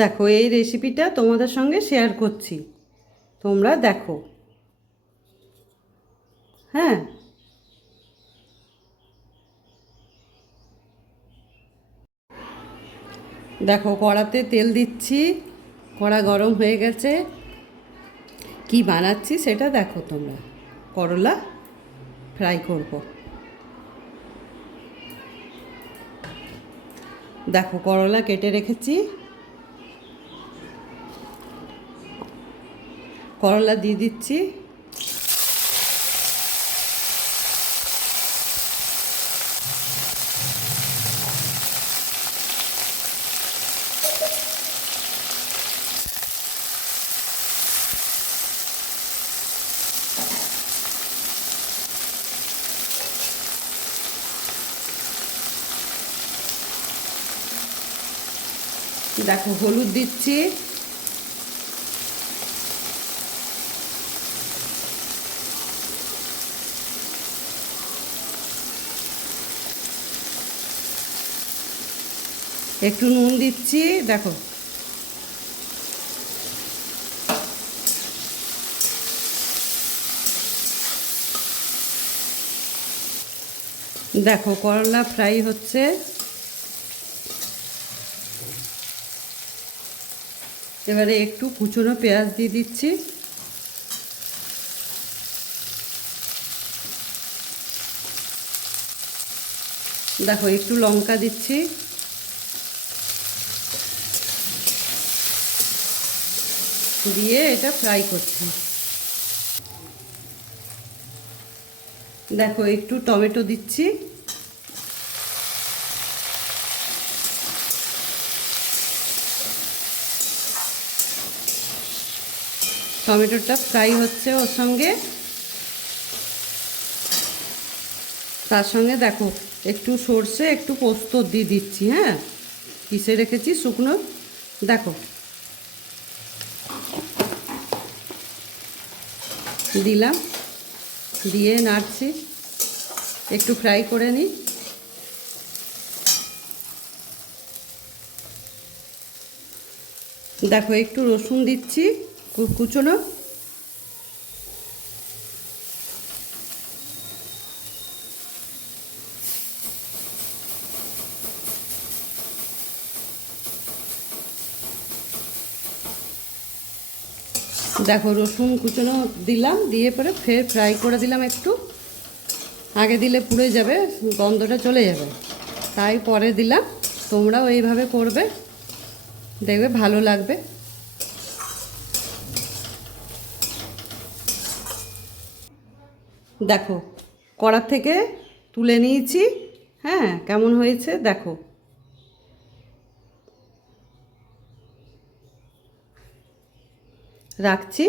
দেখো এই রেসিপিটা তোমাদের সঙ্গে শেয়ার করছি, তোমরা দেখো। হ্যাঁ, দেখো কড়াতে তেল দিচ্ছি, কড়া গরম হয়ে গেছে। কি বানাচ্ছি সেটা দেখো তোমরা। করলা ফ্রাই করব। দেখো করলা কেটে রেখেছি, করলা দিয়ে দিচ্ছি। দেখো হলুদ দিচ্ছি, একটু নুন দিচ্ছি। দেখো দেখো করলা ফ্রাই হচ্ছে। এবারে একটু কুচনো পেঁয়াজ দিয়ে দিচ্ছি। দেখো একটু লঙ্কা দিচ্ছি, দিয়ে এটা ফ্রাই করছি। দেখো একটু টমেটো দিচ্ছি, টমেটোটা ফ্রাই হচ্ছে ওর সঙ্গে। তার সঙ্গে দেখো একটু সর্ষে একটু পোস্ত দিয়ে দিচ্ছি। হ্যাঁ, পিষে রেখেছি শুকনো। দেখো দিলাম, দিয়ে নাড়ছি, একটু ফ্রাই করে নিই। দেখো একটু রসুন দিচ্ছি কুচনো। দেখো রসুন কুচনো দিলাম, দিয়ে পরে ফের ফ্রাই করে দিলাম একটু। আগে দিলে পুড়ে যাবে, গন্ধটা চলে যাবে, তাই পরে দিলাম। তোমরাও এইভাবে করবে, দেখবে ভালো লাগবে। দেখো কড়া থেকে তুলে নিয়েছি। হ্যাঁ, কেমন হয়েছে দেখো। রাখছি।